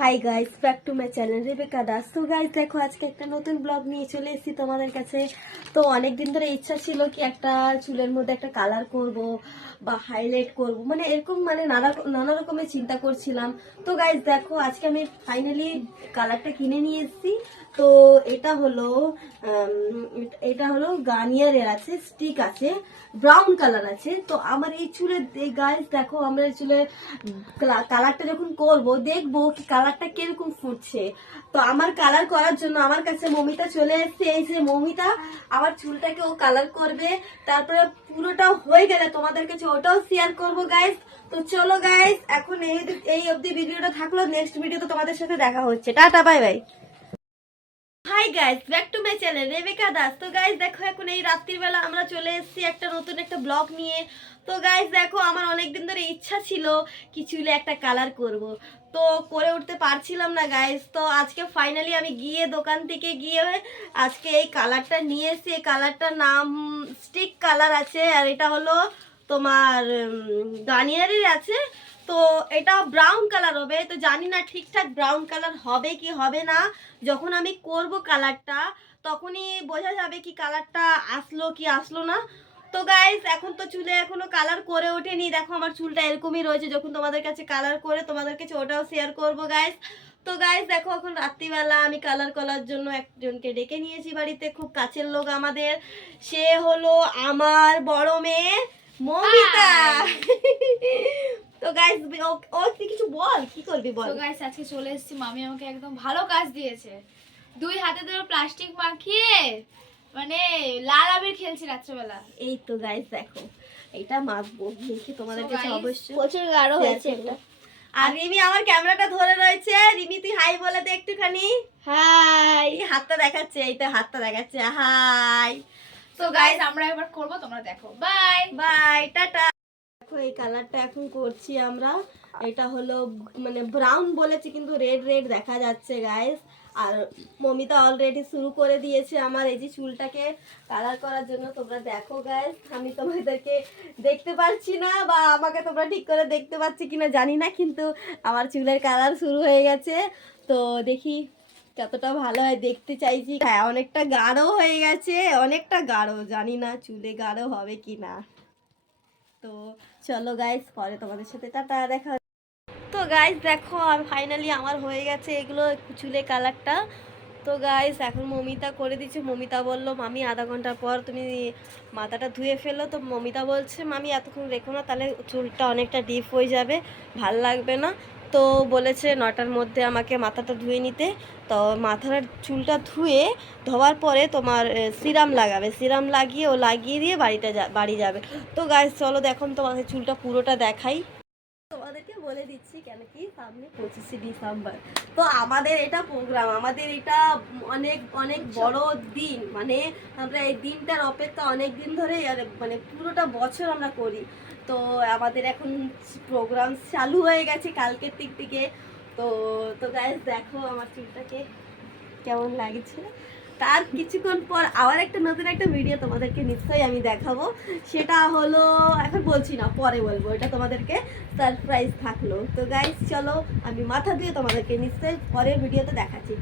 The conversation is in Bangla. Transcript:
High guys, back to my channel Rebecca Das. তো গাইস দেখো, আজকে একটা নতুন ব্লগ নিয়ে চলে এসেছি তোমাদের কাছে। তো অনেকদিন ধরে ইচ্ছা ছিল কি একটা চুলের মধ্যে একটা কালার করব বা হাইলাইট করব, মানে এরকম মানে নানা রকমের চিন্তা করছিলাম। তো গাইস দেখো, আজকে আমি ফাইনালি কালারটা কিনে নিয়ে এসেছি। তো এটা হলো গার্নিয়ারের আছে, স্টিক আছে, ব্রাউন কালার আছে। তো আমার এই চুলে গাইস দেখো, আমরা এই চুলে কালারটা যখন করব দেখবো কি কালারটা কিরকম ফুটছে। তো আমার কালার করার জন্য আমার কাছে মমিতা চলে এসেছে। এই যে মমিতা আমার চুলটাকে ও কালার করবে, তারপরে পুরোটা হয়ে গেলে তোমাদের কাছে ওটাও শেয়ার করব গাইস। তো চলো গাইস, এখন এই অবধি ভিডিওটা থাকলো, নেক্সট ভিডিওতে তোমাদের সাথে দেখা হচ্ছে। Tata, bye bye. Hi guys, back to my channel Rebecca Das. তো গাইস দেখো, এখন এই রাত্রির বেলা আমরা চলে এসেছি একটা নতুন একটা ব্লগ নিয়ে। তো গাইস দেখো, আমার অনেকদিন ধরে ইচ্ছা ছিল কি চুলে একটা কালার করব, তো করে উঠতে পারছিলাম না গাইস। তো আজকে ফাইনালি আমি গিয়ে দোকান থেকে গিয়ে আজকে এই কালারটা নিয়ে এসেছি। এই কালারটার নাম স্টিক কালার আছে, আর এটা হলো তোমার গার্নিয়ারের আছে। তো এটা ব্রাউন কালার হবে। তো জানি না ঠিকঠাক ব্রাউন কালার হবে কি হবে না, যখন আমি করব কালারটা তখনই বোঝা যাবে কি কালারটা আসলো কি আসলো না। তো গাইস, এখন তো চুলে এখনো কালার করে ওঠেনি, দেখো আমার চুলটা এরকমই রয়েছে। যখন তোমাদের কাছে কালার করে তোমাদের কাছে ওটাও শেয়ার করব গাইস। তো গাইস দেখো, এখন রাত্রিবেলা আমি কালার করার জন্য একজনকে ডেকে নিয়েছি বাড়িতে, খুব কাছের লোক আমাদের। সে হলো আমার বড় মেয়ে মমিতা। তো গাইস, ও তুই কিছু বল, কি করবি বল। তো গাইস, আজকে চলে এসেছি, মামি আমাকে একদম ভালো কাজ দিয়েছে। দুই হাতে ধরে প্লাস্টিক মাখিয়ে মানে লাল আবির খেলছি রাত্রেবেলা। এই তো গাইস দেখো, এটা মাখবো, দেখি তোমাদের So কাছে guys, অবশ্যই প্রচুর গাঢ় হয়েছে এটা। আর রিমি আমার ক্যামেরাটা ধরে রয়েছে। রিমি, তুই হাই বলে দে একটুখানি। হাই। এই হাতটা দেখাচ্ছে, এই তো হাতটা দেখাচ্ছে, হাই। তো গাইস, আমরা এবার করব, তোমরা দেখো। Bye bye, tata. দেখো, এই কালারটা এখন করছি আমরা। এটা হলো মানে ব্রাউন বলেছি, কিন্তু রেড রেড দেখা যাচ্ছে গাইস। আর মমিতা অলরেডি শুরু করে দিয়েছে আমার এই যে চুলটাকে কালার করার জন্য। তোমরা দেখো গাইস, আমি তোমাদেরকে দেখতে পাচ্ছি না, বা আমাকে তোমরা ঠিক করে দেখতে পাচ্ছি কিনা জানি না, কিন্তু আমার চুলের কালার শুরু হয়ে গেছে। তো দেখি কতটা ভালো হয়, দেখতে চাইছি। হ্যাঁ, অনেকটা গাঢ় হয়ে গেছে, অনেকটা গাঢ়, জানি না চুলে গাঢ় হবে কি না। তো চলো গাইস, পরে তোমাদের সাথে টাটা দেখা। তো গাইস দেখো, ফাইনালি আমার হয়ে গেছে এগুলো চুলে কালারটা। তো গাইস, এখন মমিতা করে দিচ্ছে। মমিতা বললো, মামি আধা ঘন্টা পর তুমি মাথাটা ধুয়ে ফেলো। তো মমিতা বলছে, মামি এতক্ষণ রেখো না, তাহলে চুলটা অনেকটা ডিপ হয়ে যাবে, ভাল লাগবে না। তো বলেছে 9টার মধ্যে আমাকে মাথাটা ধুয়ে নিতে। তো মাথার চুলটা ধোয়ার পরে তোমার সিরাম লাগাবে, সিরাম লাগিয়ে ও লাগিয়ে দিয়ে বাড়ি যাবে। তো গাইস চলো, দেখো তোমাকে চুলটা পুরোটা দেখাই। তোমাদেরকে বলে দিচ্ছি কেন কি, সামনে 25শে ডিসেম্বর। তো আমাদের এটা প্রোগ্রাম, আমাদের এটা অনেক অনেক বড় দিন। মানে আমরা এই দিনটার অপেক্ষা অনেক দিন ধরে, মানে পুরোটা বছর আমরা করি। তো আমাদের এখন প্রোগ্রাম চালু হয়ে গেছে কালকের দিক থেকে। তো তো গাইস দেখো আমার চুলটাকে কেমন লাগছে। তার কিছুক্ষণ পর আবার একটা নতুন একটা ভিডিও তোমাদেরকে নিশ্চয়ই আমি দেখাবো। সেটা হলো, এখন বলছি না, পরে বলবো, এটা তোমাদেরকে সারপ্রাইজ থাকলো। তো গাইস চলো, আমি মাথা দিয়ে তোমাদেরকে নিশ্চয়ই পরের ভিডিওতে দেখাচ্ছি।